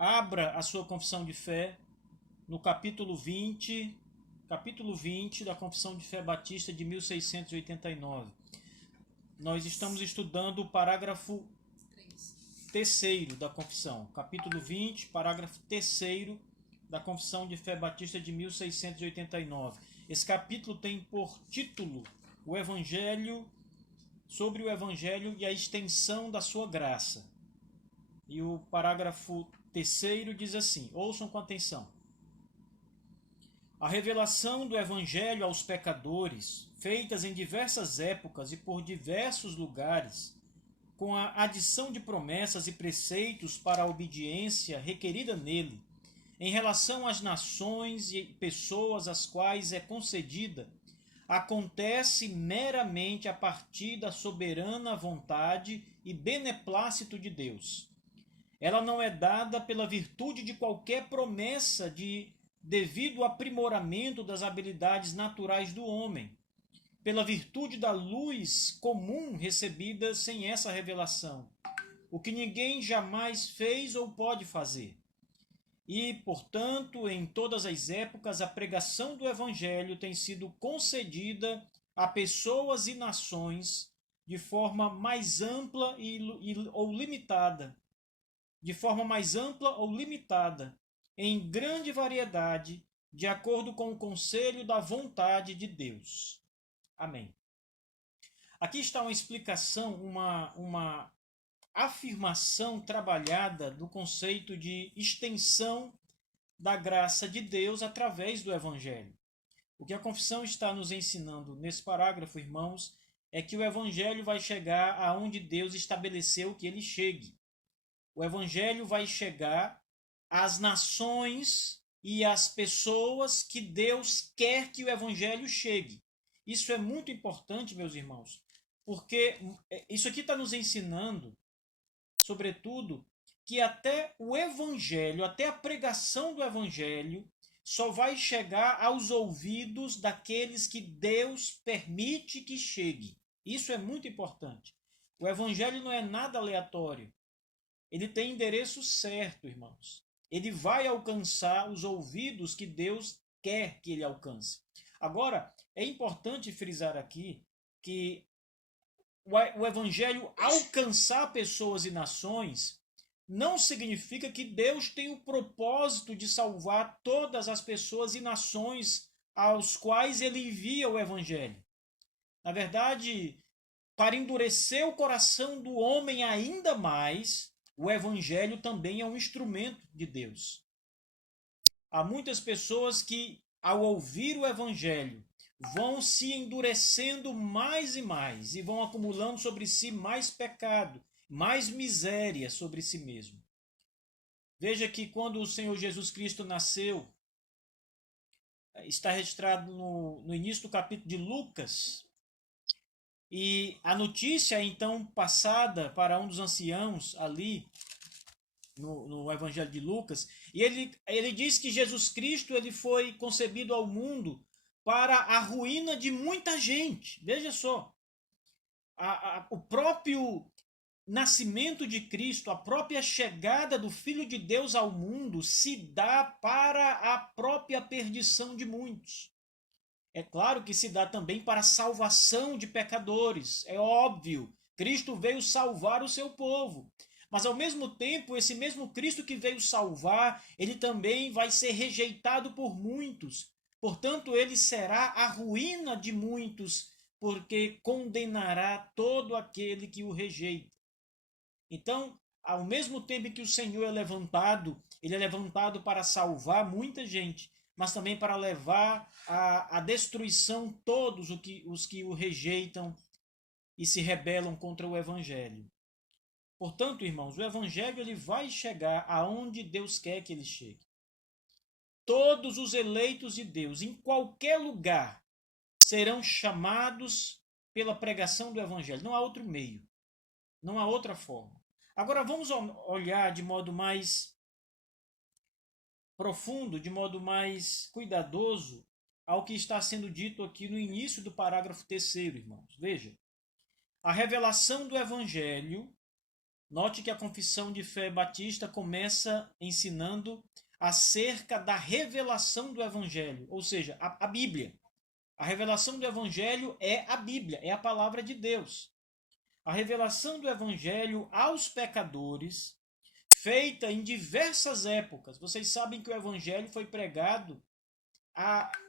Abra a sua confissão de fé no capítulo 20 da Confissão de Fé Batista de 1689. Nós estamos estudando o parágrafo terceiro da confissão, capítulo 20, parágrafo terceiro da Confissão de Fé Batista de 1689. Esse capítulo tem por título o Evangelho, sobre o Evangelho e a extensão da sua graça. E o parágrafo terceiro diz assim, ouçam com atenção. A revelação do Evangelho aos pecadores, feitas em diversas épocas e por diversos lugares, com a adição de promessas e preceitos para a obediência requerida nele, em relação às nações e pessoas às quais é concedida, acontece meramente a partir da soberana vontade e beneplácito de Deus. Ela não é dada pela virtude de qualquer promessa de devido aprimoramento das habilidades naturais do homem, pela virtude da luz comum recebida sem essa revelação, o que ninguém jamais fez ou pode fazer. E, portanto, em todas as épocas, a pregação do Evangelho tem sido concedida a pessoas e nações de forma mais ampla ou limitada, em grande variedade, de acordo com o conselho da vontade de Deus. Amém. Aqui está uma explicação, uma afirmação trabalhada do conceito de extensão da graça de Deus através do Evangelho. O que a confissão está nos ensinando nesse parágrafo, irmãos, é que o Evangelho vai chegar aonde Deus estabeleceu que ele chegue. O Evangelho vai chegar às nações e às pessoas que Deus quer que o Evangelho chegue. Isso é muito importante, meus irmãos, porque isso aqui está nos ensinando, sobretudo, que até o Evangelho, até a pregação do Evangelho, só vai chegar aos ouvidos daqueles que Deus permite que chegue. Isso é muito importante. O Evangelho não é nada aleatório. Ele tem endereço certo, irmãos. Ele vai alcançar os ouvidos que Deus quer que ele alcance. Agora, é importante frisar aqui que o Evangelho alcançar pessoas e nações não significa que Deus tem o propósito de salvar todas as pessoas e nações aos quais ele envia o Evangelho. Na verdade, para endurecer o coração do homem ainda mais, o Evangelho também é um instrumento de Deus. Há muitas pessoas que, ao ouvir o Evangelho, vão se endurecendo mais e mais e vão acumulando sobre si mais pecado, mais miséria sobre si mesmo. Veja que quando o Senhor Jesus Cristo nasceu, está registrado no início do capítulo de Lucas, e a notícia é então passada para um dos anciãos ali, no Evangelho de Lucas, e ele diz que Jesus Cristo ele foi concebido ao mundo para a ruína de muita gente. Veja só, o próprio nascimento de Cristo, a própria chegada do Filho de Deus ao mundo se dá para a própria perdição de muitos. É claro que se dá também para a salvação de pecadores, é óbvio. Cristo veio salvar o seu povo. Mas ao mesmo tempo, esse mesmo Cristo que veio salvar, ele também vai ser rejeitado por muitos. Portanto, ele será a ruína de muitos, porque condenará todo aquele que o rejeita. Então, ao mesmo tempo que o Senhor é levantado, ele é levantado para salvar muita gente, mas também para levar à destruição todos os que o rejeitam e se rebelam contra o Evangelho. Portanto, irmãos, o Evangelho ele vai chegar aonde Deus quer que ele chegue. Todos os eleitos de Deus, em qualquer lugar, serão chamados pela pregação do Evangelho. Não há outro meio, não há outra forma. Agora vamos olhar de modo mais profundo, de modo mais cuidadoso, ao que está sendo dito aqui no início do parágrafo terceiro, irmãos. Veja, a revelação do Evangelho Note que a confissão de fé batista começa ensinando acerca da revelação do Evangelho, ou seja, a Bíblia. A revelação do Evangelho é a Bíblia, é a palavra de Deus. A revelação do Evangelho aos pecadores, feita em diversas épocas. Vocês sabem que o Evangelho foi pregado,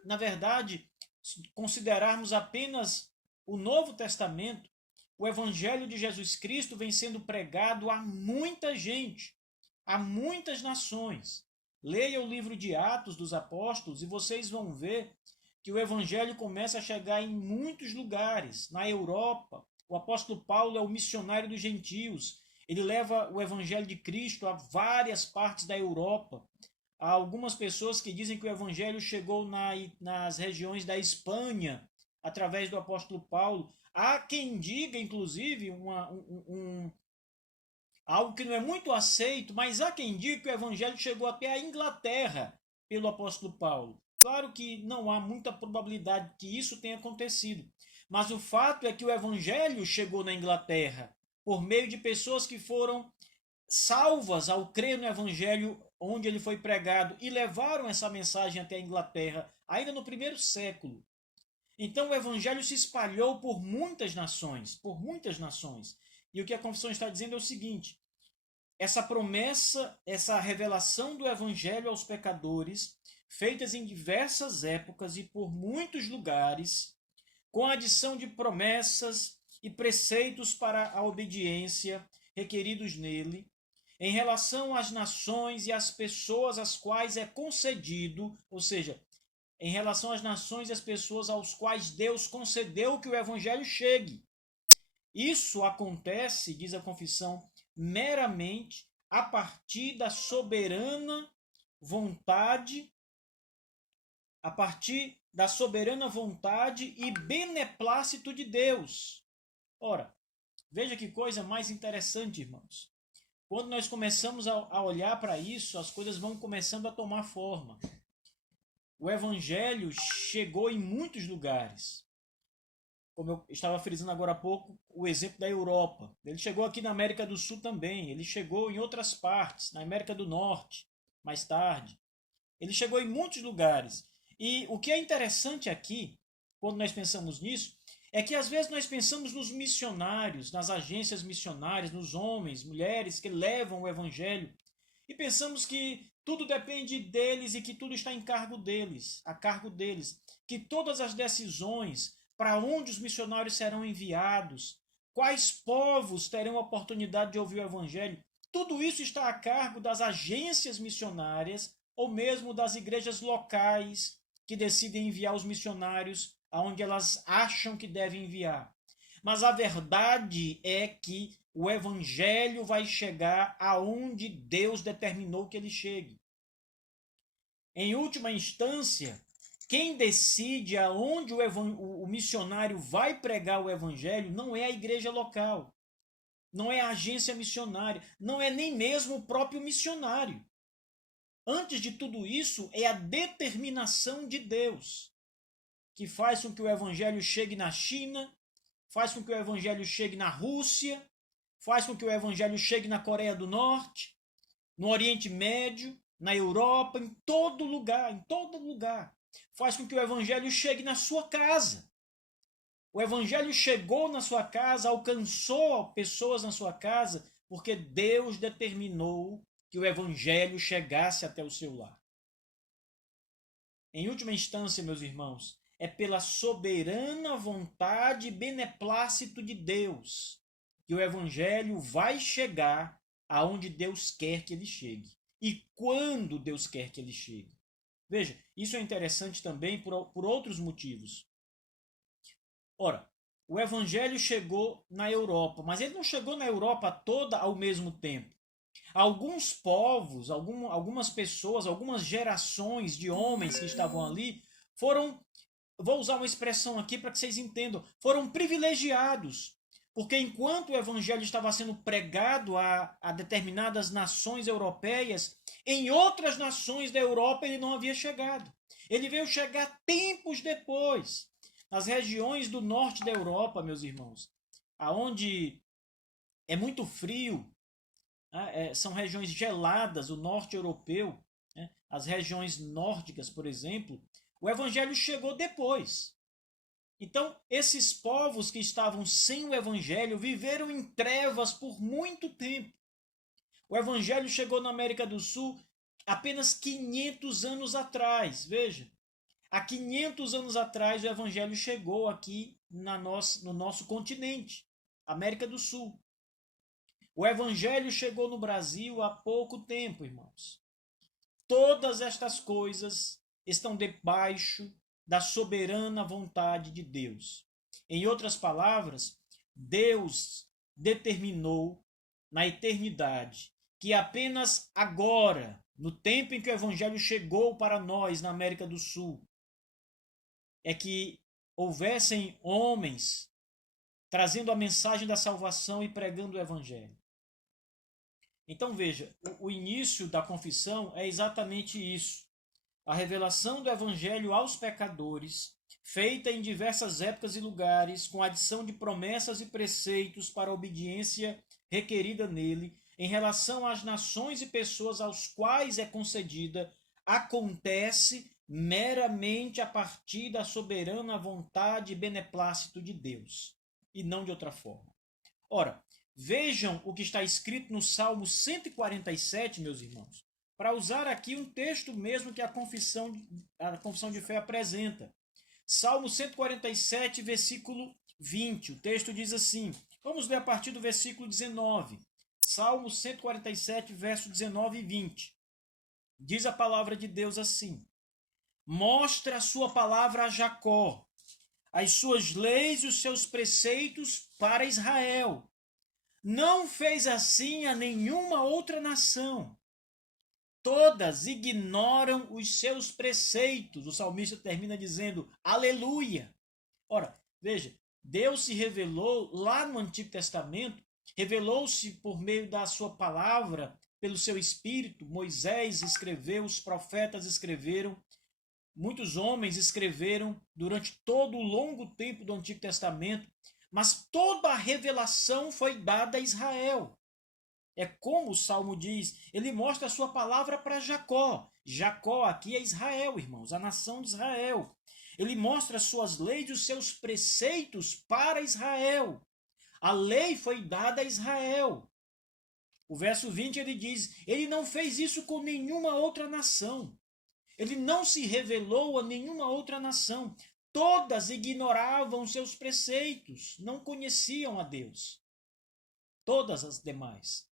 na verdade, se considerarmos apenas o Novo Testamento, o Evangelho de Jesus Cristo vem sendo pregado a muita gente, a muitas nações. Leia o livro de Atos dos Apóstolos e vocês vão ver que o Evangelho começa a chegar em muitos lugares. Na Europa, o apóstolo Paulo é o missionário dos gentios. Ele leva o Evangelho de Cristo a várias partes da Europa. Há algumas pessoas que dizem que o Evangelho chegou nas regiões da Espanha, através do apóstolo Paulo. Há quem diga, inclusive, algo que não é muito aceito, mas há quem diga que o Evangelho chegou até a Inglaterra pelo apóstolo Paulo. Claro que não há muita probabilidade que isso tenha acontecido, mas o fato é que o Evangelho chegou na Inglaterra por meio de pessoas que foram salvas ao crer no Evangelho onde ele foi pregado e levaram essa mensagem até a Inglaterra, ainda no primeiro século. Então o Evangelho se espalhou por muitas nações, por muitas nações. E o que a confissão está dizendo é o seguinte: essa promessa, essa revelação do Evangelho aos pecadores, feitas em diversas épocas e por muitos lugares, com a adição de promessas e preceitos para a obediência requeridos nele, em relação às nações e às pessoas às quais é concedido, ou seja, em relação às nações e às pessoas aos quais Deus concedeu que o evangelho chegue. Isso acontece, diz a confissão, meramente a partir da soberana vontade, e beneplácito de Deus. Ora, veja que coisa mais interessante, irmãos. Quando nós começamos a olhar para isso, as coisas vão começando a tomar forma. O evangelho chegou em muitos lugares. Como eu estava frisando agora há pouco, o exemplo da Europa. Ele chegou aqui na América do Sul também. Ele chegou em outras partes, na América do Norte, mais tarde. Ele chegou em muitos lugares. E o que é interessante aqui, quando nós pensamos nisso, é que às vezes nós pensamos nos missionários, nas agências missionárias, nos homens, mulheres que levam o evangelho, e pensamos que tudo depende deles e que tudo está em cargo deles, a cargo deles, que todas as decisões para onde os missionários serão enviados, quais povos terão a oportunidade de ouvir o evangelho, tudo isso está a cargo das agências missionárias ou mesmo das igrejas locais que decidem enviar os missionários aonde elas acham que devem enviar. Mas a verdade é que o evangelho vai chegar aonde Deus determinou que ele chegue. Em última instância, quem decide aonde o missionário vai pregar o evangelho não é a igreja local, não é a agência missionária, não é nem mesmo o próprio missionário. Antes de tudo isso, é a determinação de Deus que faz com que o evangelho chegue na China, faz com que o evangelho chegue na Rússia, faz com que o evangelho chegue na Coreia do Norte, no Oriente Médio, na Europa, em todo lugar, em todo lugar. Faz com que o evangelho chegue na sua casa. O evangelho chegou na sua casa, alcançou pessoas na sua casa, porque Deus determinou que o evangelho chegasse até o seu lar. Em última instância, meus irmãos, é pela soberana vontade e beneplácito de Deus que o evangelho vai chegar aonde Deus quer que ele chegue e quando Deus quer que ele chegue. Veja, isso é interessante também por outros motivos. Ora, o evangelho chegou na Europa, mas ele não chegou na Europa toda ao mesmo tempo. Alguns povos, algumas pessoas, algumas gerações de homens que estavam ali foram, vou usar uma expressão aqui para que vocês entendam, foram privilegiados. Porque enquanto o evangelho estava sendo pregado a determinadas nações europeias, em outras nações da Europa ele não havia chegado. Ele veio chegar tempos depois, nas regiões do norte da Europa, meus irmãos, aonde é muito frio, são regiões geladas, o norte europeu, né, as regiões nórdicas, por exemplo, o evangelho chegou depois. Então, esses povos que estavam sem o evangelho viveram em trevas por muito tempo. O evangelho chegou na América do Sul apenas 500 anos atrás. Veja, há 500 anos atrás o evangelho chegou aqui no nosso continente, América do Sul. O evangelho chegou no Brasil há pouco tempo, irmãos. Todas estas coisas estão debaixo da soberana vontade de Deus. Em outras palavras, Deus determinou na eternidade que apenas agora, no tempo em que o evangelho chegou para nós na América do Sul, é que houvessem homens trazendo a mensagem da salvação e pregando o evangelho. Então veja, o início da confissão é exatamente isso. A revelação do evangelho aos pecadores, feita em diversas épocas e lugares, com adição de promessas e preceitos para a obediência requerida nele, em relação às nações e pessoas aos quais é concedida, acontece meramente a partir da soberana vontade e beneplácito de Deus, e não de outra forma. Ora, vejam o que está escrito no Salmo 147, meus irmãos, para usar aqui um texto mesmo que a confissão de fé apresenta. Salmo 147, versículo 20. O texto diz assim, vamos ler a partir do versículo 19. Salmo 147, verso 19 e 20. Diz a palavra de Deus assim: mostra a sua palavra a Jacó, as suas leis e os seus preceitos para Israel. Não fez assim a nenhuma outra nação. Todas ignoram os seus preceitos. O salmista termina dizendo, aleluia. Ora, veja, Deus se revelou lá no Antigo Testamento, revelou-se por meio da sua palavra, pelo seu Espírito. Moisés escreveu, os profetas escreveram, muitos homens escreveram durante todo o longo tempo do Antigo Testamento, mas toda a revelação foi dada a Israel. É como o Salmo diz, ele mostra a sua palavra para Jacó. Jacó aqui é Israel, irmãos, a nação de Israel. Ele mostra as suas leis e os seus preceitos para Israel. A lei foi dada a Israel. O verso 20 ele diz, ele não fez isso com nenhuma outra nação. Ele não se revelou a nenhuma outra nação. Todas ignoravam seus preceitos, não conheciam a Deus. Todas as demais.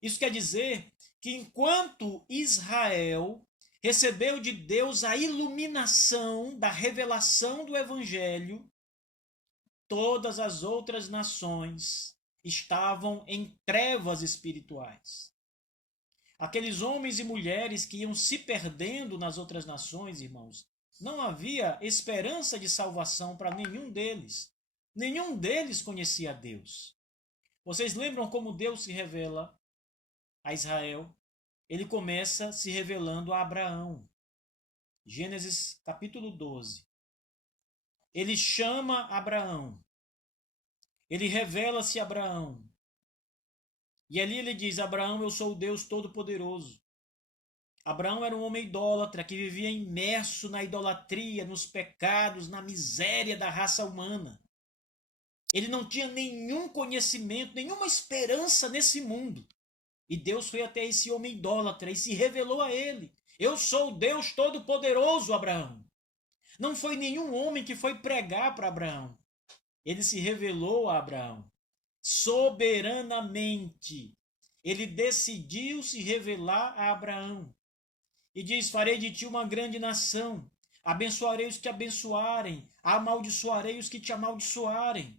Isso quer dizer que enquanto Israel recebeu de Deus a iluminação da revelação do Evangelho, todas as outras nações estavam em trevas espirituais. Aqueles homens e mulheres que iam se perdendo nas outras nações, irmãos, não havia esperança de salvação para nenhum deles. Nenhum deles conhecia Deus. Vocês lembram como Deus se revela a Israel? Ele começa se revelando a Abraão. Gênesis capítulo 12. Ele chama Abraão. Ele revela-se a Abraão. E ali ele diz, Abraão, eu sou o Deus Todo-Poderoso. Abraão era um homem idólatra que vivia imerso na idolatria, nos pecados, na miséria da raça humana. Ele não tinha nenhum conhecimento, nenhuma esperança nesse mundo. E Deus foi até esse homem idólatra e se revelou a ele. Eu sou o Deus Todo-Poderoso, Abraão. Não foi nenhum homem que foi pregar para Abraão. Ele se revelou a Abraão. Soberanamente. Ele decidiu se revelar a Abraão. E diz, farei de ti uma grande nação. Abençoarei os que te abençoarem. Amaldiçoarei os que te amaldiçoarem.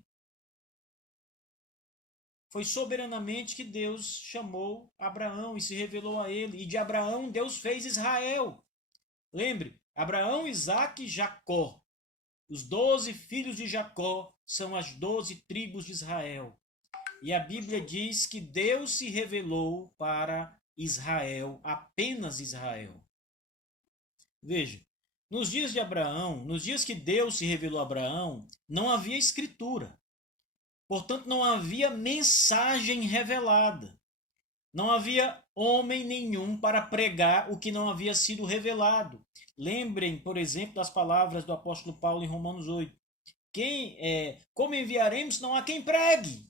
Foi soberanamente que Deus chamou Abraão e se revelou a ele. E de Abraão Deus fez Israel. Lembre, Abraão, Isaque e Jacó. Os 12 filhos de Jacó são as 12 tribos de Israel. E a Bíblia diz que Deus se revelou para Israel, apenas Israel. Veja, nos dias de Abraão, nos dias que Deus se revelou a Abraão, não havia escritura. Portanto, não havia mensagem revelada. Não havia homem nenhum para pregar o que não havia sido revelado. Lembrem, por exemplo, das palavras do apóstolo Paulo em Romanos 8. Como enviaremos, não há quem pregue.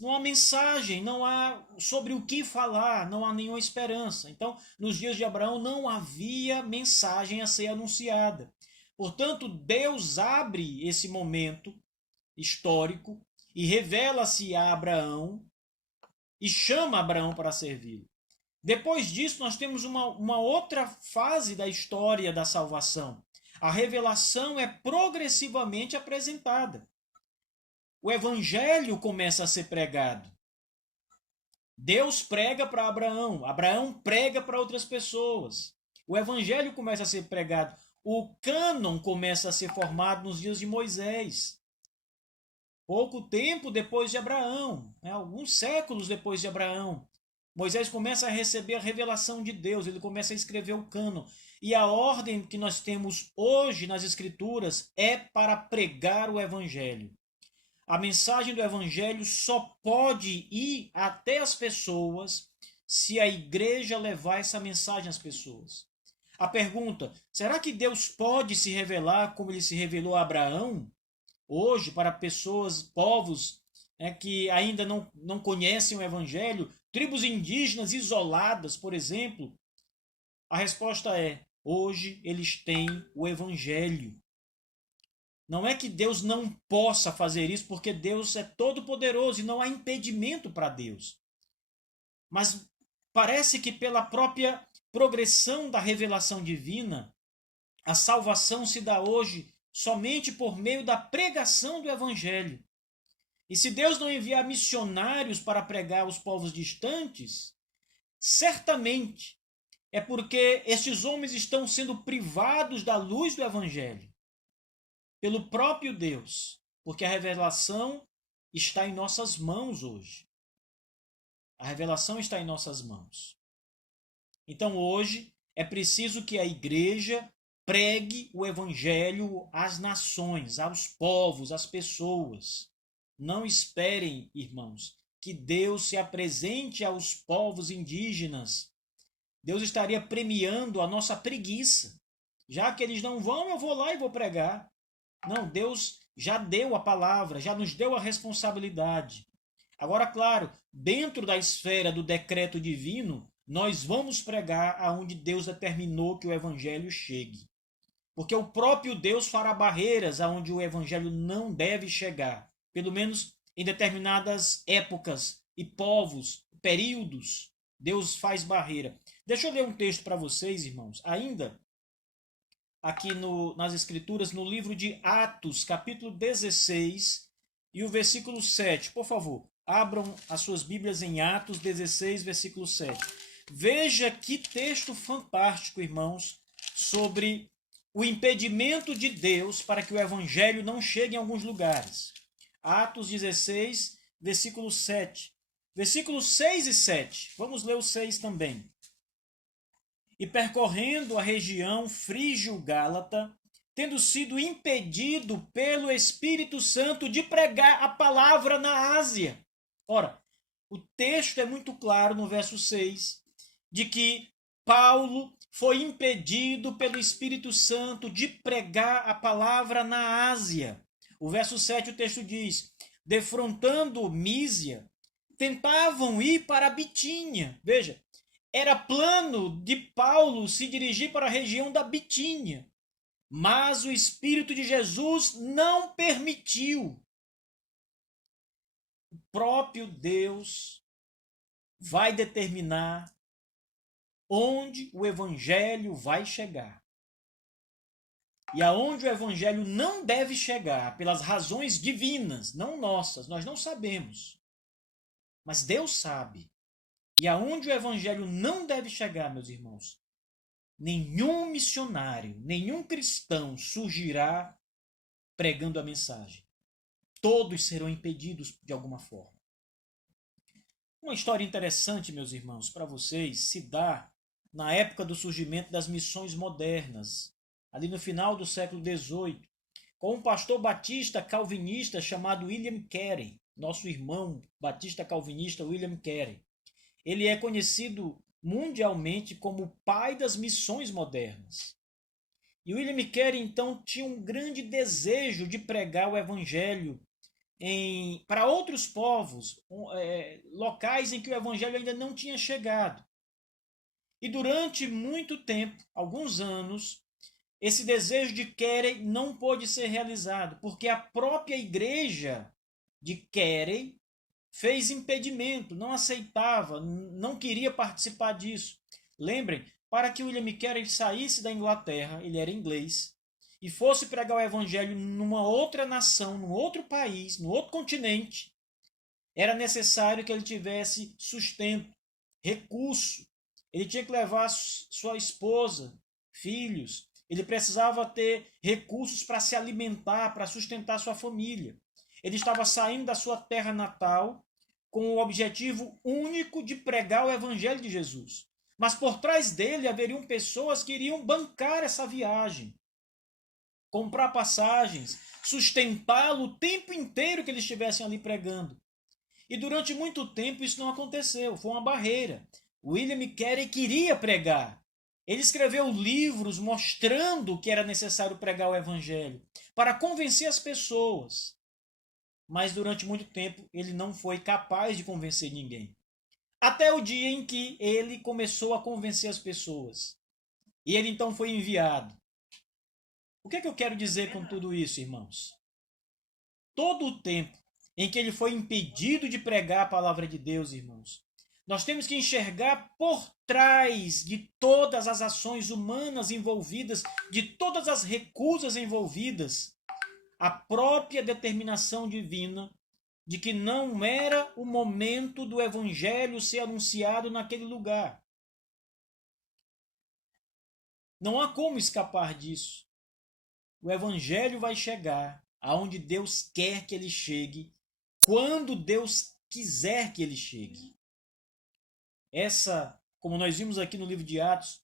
Não há mensagem, não há sobre o que falar, não há nenhuma esperança. Então, nos dias de Abraão não havia mensagem a ser anunciada. Portanto, Deus abre esse momento histórico e revela-se a Abraão e chama Abraão para servi-lo. Depois disso, nós temos uma outra fase da história da salvação. A revelação é progressivamente apresentada. O evangelho começa a ser pregado. Deus prega para Abraão, Abraão prega para outras pessoas. O evangelho começa a ser pregado. O cânon começa a ser formado nos dias de Moisés. Pouco tempo depois de Abraão, alguns séculos depois de Abraão, Moisés começa a receber a revelação de Deus, ele começa a escrever o cânon. E a ordem que nós temos hoje nas Escrituras é para pregar o Evangelho. A mensagem do Evangelho só pode ir até as pessoas se a igreja levar essa mensagem às pessoas. A pergunta, será que Deus pode se revelar como ele se revelou a Abraão? Hoje, para pessoas, povos que ainda não conhecem o Evangelho, tribos indígenas isoladas, por exemplo, a resposta é: hoje eles têm o Evangelho. Não é que Deus não possa fazer isso, porque Deus é todo-poderoso e não há impedimento para Deus. Mas parece que pela própria progressão da revelação divina, a salvação se dá hoje somente por meio da pregação do Evangelho. E se Deus não enviar missionários para pregar aos povos distantes, certamente é porque estes homens estão sendo privados da luz do Evangelho pelo próprio Deus, porque a revelação está em nossas mãos hoje. A revelação está em nossas mãos. Então hoje é preciso que a igreja pregue o evangelho às nações, aos povos, às pessoas. Não esperem, irmãos, que Deus se apresente aos povos indígenas. Deus estaria premiando a nossa preguiça. Já que eles não vão, eu vou lá e vou pregar. Não, Deus já deu a palavra, já nos deu a responsabilidade. Agora, claro, dentro da esfera do decreto divino, nós vamos pregar aonde Deus determinou que o evangelho chegue. Porque o próprio Deus fará barreiras aonde o evangelho não deve chegar, pelo menos em determinadas épocas e povos, períodos, Deus faz barreira. Deixa eu ler um texto para vocês, irmãos, ainda aqui nas Escrituras, no livro de Atos, capítulo 16, e o versículo 7. Por favor, abram as suas Bíblias em Atos 16, versículo 7. Veja que texto fantástico, irmãos, sobre o impedimento de Deus para que o evangelho não chegue em alguns lugares. Atos 16, versículo 7. Versículos 6 e 7. Vamos ler o 6 também. E percorrendo a região frígio-gálata, tendo sido impedido pelo Espírito Santo de pregar a palavra na Ásia. Ora, o texto é muito claro no verso 6, de que Paulo foi impedido pelo Espírito Santo de pregar a palavra na Ásia. O verso 7, o texto diz, defrontando Mísia, tentavam ir para Bitínia. Veja, era plano de Paulo se dirigir para a região da Bitínia, mas o Espírito de Jesus não permitiu. O próprio Deus vai determinar onde o evangelho vai chegar. E aonde o evangelho não deve chegar, pelas razões divinas, não nossas, nós não sabemos. Mas Deus sabe. E aonde o evangelho não deve chegar, meus irmãos, nenhum missionário, nenhum cristão surgirá pregando a mensagem. Todos serão impedidos de alguma forma. Uma história interessante, meus irmãos, para vocês, se dá na época do surgimento das missões modernas, ali no final do século XVIII, com um pastor batista calvinista chamado William Carey, nosso irmão batista calvinista William Carey. Ele é conhecido mundialmente como o pai das missões modernas. E William Carey, então, tinha um grande desejo de pregar o evangelho para outros povos, locais em que o evangelho ainda não tinha chegado. E durante muito tempo, alguns anos, esse desejo de Carey não pôde ser realizado, porque a própria igreja de Carey fez impedimento, não aceitava, não queria participar disso. Lembrem, para que William Carey saísse da Inglaterra, ele era inglês, e fosse pregar o evangelho numa outra nação, num outro país, num outro continente, era necessário que ele tivesse sustento, recurso. Ele tinha que levar sua esposa, filhos. Ele precisava ter recursos para se alimentar, para sustentar sua família. Ele estava saindo da sua terra natal com o objetivo único de pregar o evangelho de Jesus. Mas por trás dele haveriam pessoas que iriam bancar essa viagem, comprar passagens, sustentá-lo o tempo inteiro que eles estivessem ali pregando. E durante muito tempo isso não aconteceu, foi uma barreira. William Carey queria pregar. Ele escreveu livros mostrando que era necessário pregar o evangelho, para convencer as pessoas. Mas durante muito tempo ele não foi capaz de convencer ninguém. Até o dia em que ele começou a convencer as pessoas. E ele então foi enviado. O que é que eu quero dizer com tudo isso, irmãos? Todo o tempo em que ele foi impedido de pregar a palavra de Deus, irmãos, nós temos que enxergar por trás de todas as ações humanas envolvidas, de todas as recusas envolvidas, a própria determinação divina de que não era o momento do evangelho ser anunciado naquele lugar. Não há como escapar disso. O evangelho vai chegar aonde Deus quer que ele chegue, quando Deus quiser que ele chegue. Essa, como nós vimos aqui no livro de Atos,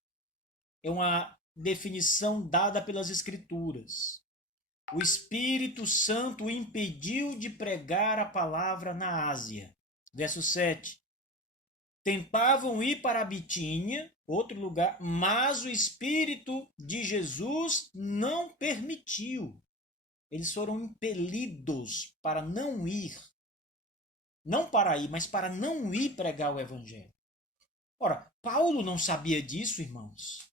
é uma definição dada pelas Escrituras. O Espírito Santo o impediu de pregar a palavra na Ásia. Verso 7. Tentavam ir para a Bitínia, outro lugar, mas o Espírito de Jesus não permitiu. Eles foram impelidos para não ir. Não para ir, mas para não ir pregar o Evangelho. Ora, Paulo não sabia disso, irmãos.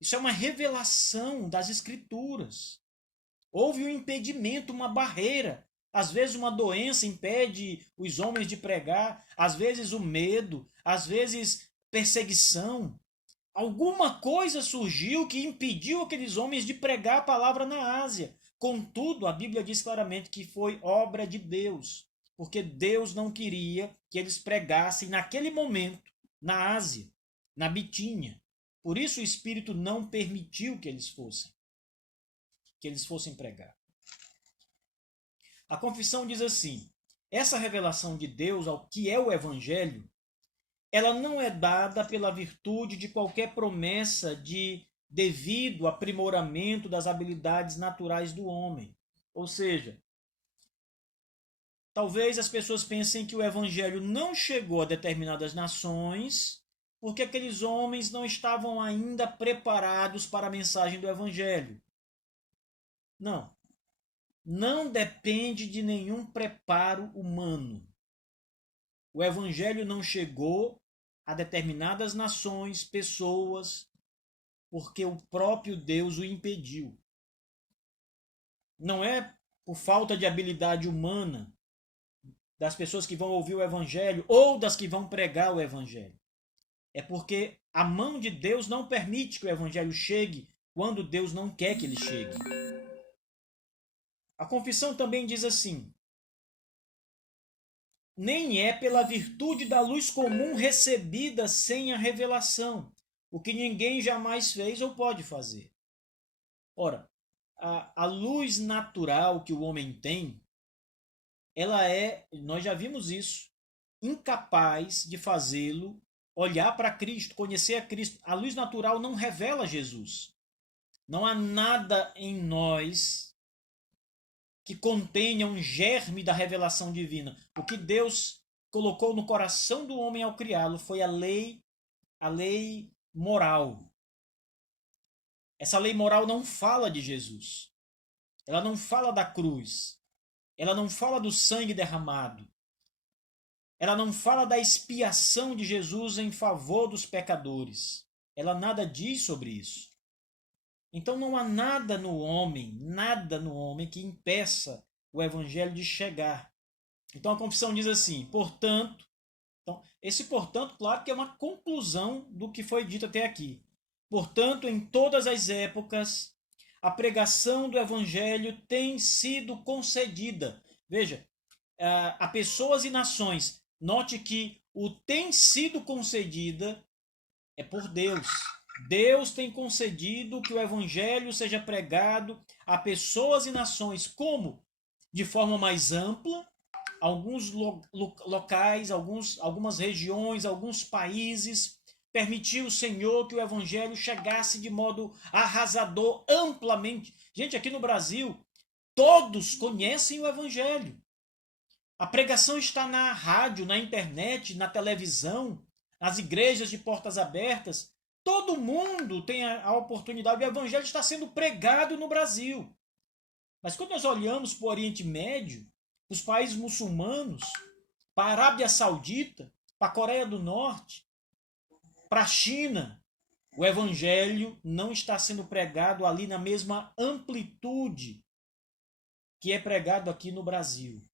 Isso é uma revelação das Escrituras. Houve um impedimento, uma barreira. Às vezes uma doença impede os homens de pregar, às vezes o medo, às vezes perseguição. Alguma coisa surgiu que impediu aqueles homens de pregar a palavra na Ásia. Contudo, a Bíblia diz claramente que foi obra de Deus, porque Deus não queria que eles pregassem naquele momento na Ásia, na Bitínia. Por isso o Espírito não permitiu que eles fossem pregar. A confissão diz assim: essa revelação de Deus ao que é o Evangelho, ela não é dada pela virtude de qualquer promessa de devido aprimoramento das habilidades naturais do homem. Ou seja, talvez as pessoas pensem que o Evangelho não chegou a determinadas nações porque aqueles homens não estavam ainda preparados para a mensagem do Evangelho. Não. Não depende de nenhum preparo humano. O Evangelho não chegou a determinadas nações, pessoas, porque o próprio Deus o impediu. Não é por falta de habilidade humana das pessoas que vão ouvir o Evangelho ou das que vão pregar o Evangelho. É porque a mão de Deus não permite que o Evangelho chegue quando Deus não quer que ele chegue. A confissão também diz assim: nem é pela virtude da luz comum recebida sem a revelação, o que ninguém jamais fez ou pode fazer. Ora, a luz natural que o homem tem, ela é, nós já vimos isso, incapaz de fazê-lo olhar para Cristo, conhecer a Cristo. A luz natural não revela Jesus. Não há nada em nós que contenha um germe da revelação divina. O que Deus colocou no coração do homem ao criá-lo foi a lei moral. Essa lei moral não fala de Jesus. Ela não fala da cruz. Ela não fala do sangue derramado. Ela não fala da expiação de Jesus em favor dos pecadores. Ela nada diz sobre isso. Então não há nada no homem que impeça o evangelho de chegar. Então a confissão diz assim, portanto, esse portanto, claro que é uma conclusão do que foi dito até aqui. Portanto, em todas as épocas, a pregação do evangelho tem sido concedida. Veja, a pessoas e nações. Note que o tem sido concedida é por Deus. Deus tem concedido que o evangelho seja pregado a pessoas e nações. Como? De forma mais ampla, alguns locais, algumas regiões, alguns países. Permitiu o Senhor que o evangelho chegasse de modo arrasador, amplamente. Gente, aqui no Brasil, todos conhecem o evangelho. A pregação está na rádio, na internet, na televisão, nas igrejas de portas abertas. Todo mundo tem a oportunidade. O evangelho está sendo pregado no Brasil. Mas quando nós olhamos para o Oriente Médio, para os países muçulmanos, para a Arábia Saudita, para a Coreia do Norte, para a China, o evangelho não está sendo pregado ali na mesma amplitude que é pregado aqui no Brasil.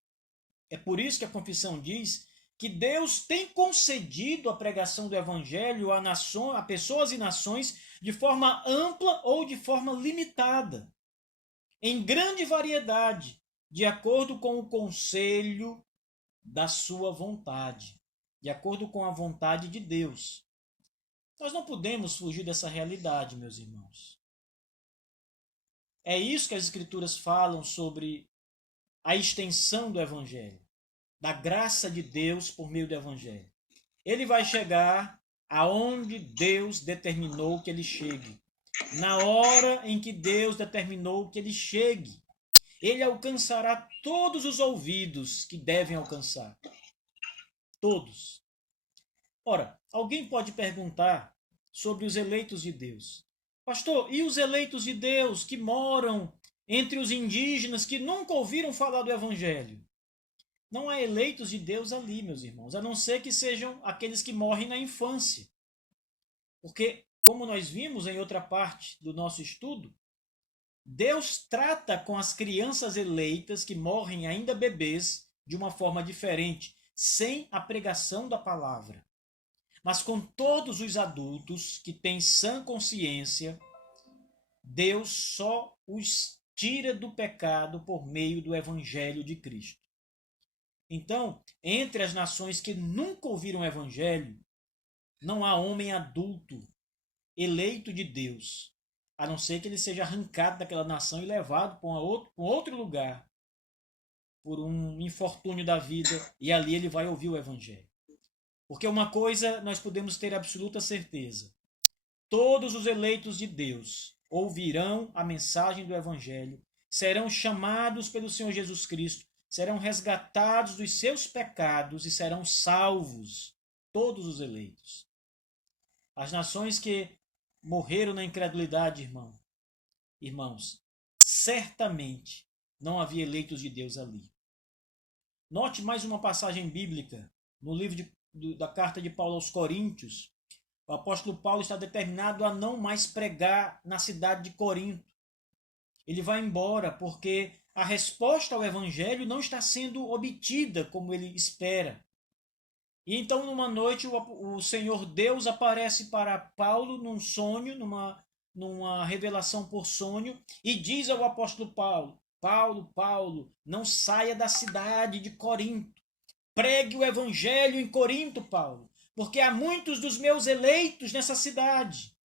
É por isso que a confissão diz que Deus tem concedido a pregação do evangelho a pessoas e nações de forma ampla ou de forma limitada, em grande variedade, de acordo com o conselho da sua vontade, de acordo com a vontade de Deus. Nós não podemos fugir dessa realidade, meus irmãos. É isso que as Escrituras falam sobre a extensão do evangelho, da graça de Deus por meio do evangelho. Ele vai chegar aonde Deus determinou que ele chegue, na hora em que Deus determinou que ele chegue. Ele alcançará todos os ouvidos que devem alcançar. Todos. Ora, alguém pode perguntar sobre os eleitos de Deus. Pastor, e os eleitos de Deus que moram entre os indígenas que nunca ouviram falar do evangelho? Não há eleitos de Deus ali, meus irmãos, a não ser que sejam aqueles que morrem na infância. Porque, como nós vimos em outra parte do nosso estudo, Deus trata com as crianças eleitas que morrem ainda bebês de uma forma diferente, sem a pregação da palavra. Mas com todos os adultos que têm sã consciência, Deus só os tira do pecado por meio do evangelho de Cristo. Então, entre as nações que nunca ouviram o evangelho, não há homem adulto eleito de Deus, a não ser que ele seja arrancado daquela nação e levado para um outro lugar, por um infortúnio da vida, e ali ele vai ouvir o evangelho. Porque uma coisa nós podemos ter absoluta certeza: todos os eleitos de Deus ouvirão a mensagem do evangelho, serão chamados pelo Senhor Jesus Cristo, serão resgatados dos seus pecados e serão salvos, todos os eleitos. As nações que morreram na incredulidade, irmãos, certamente não havia eleitos de Deus ali. Note mais uma passagem bíblica no livro da carta de Paulo aos Coríntios. O apóstolo Paulo está determinado a não mais pregar na cidade de Corinto. Ele vai embora porque a resposta ao evangelho não está sendo obtida como ele espera. E então, numa noite, o Senhor Deus aparece para Paulo num sonho, numa revelação por sonho, e diz ao apóstolo Paulo: Paulo, não saia da cidade de Corinto. Pregue o evangelho em Corinto, Paulo, porque há muitos dos meus eleitos nessa cidade.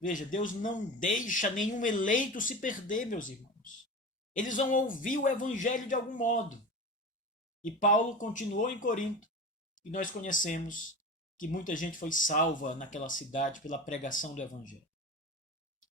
Veja, Deus não deixa nenhum eleito se perder, meus irmãos. Eles vão ouvir o evangelho de algum modo. E Paulo continuou em Corinto, e nós conhecemos que muita gente foi salva naquela cidade pela pregação do evangelho.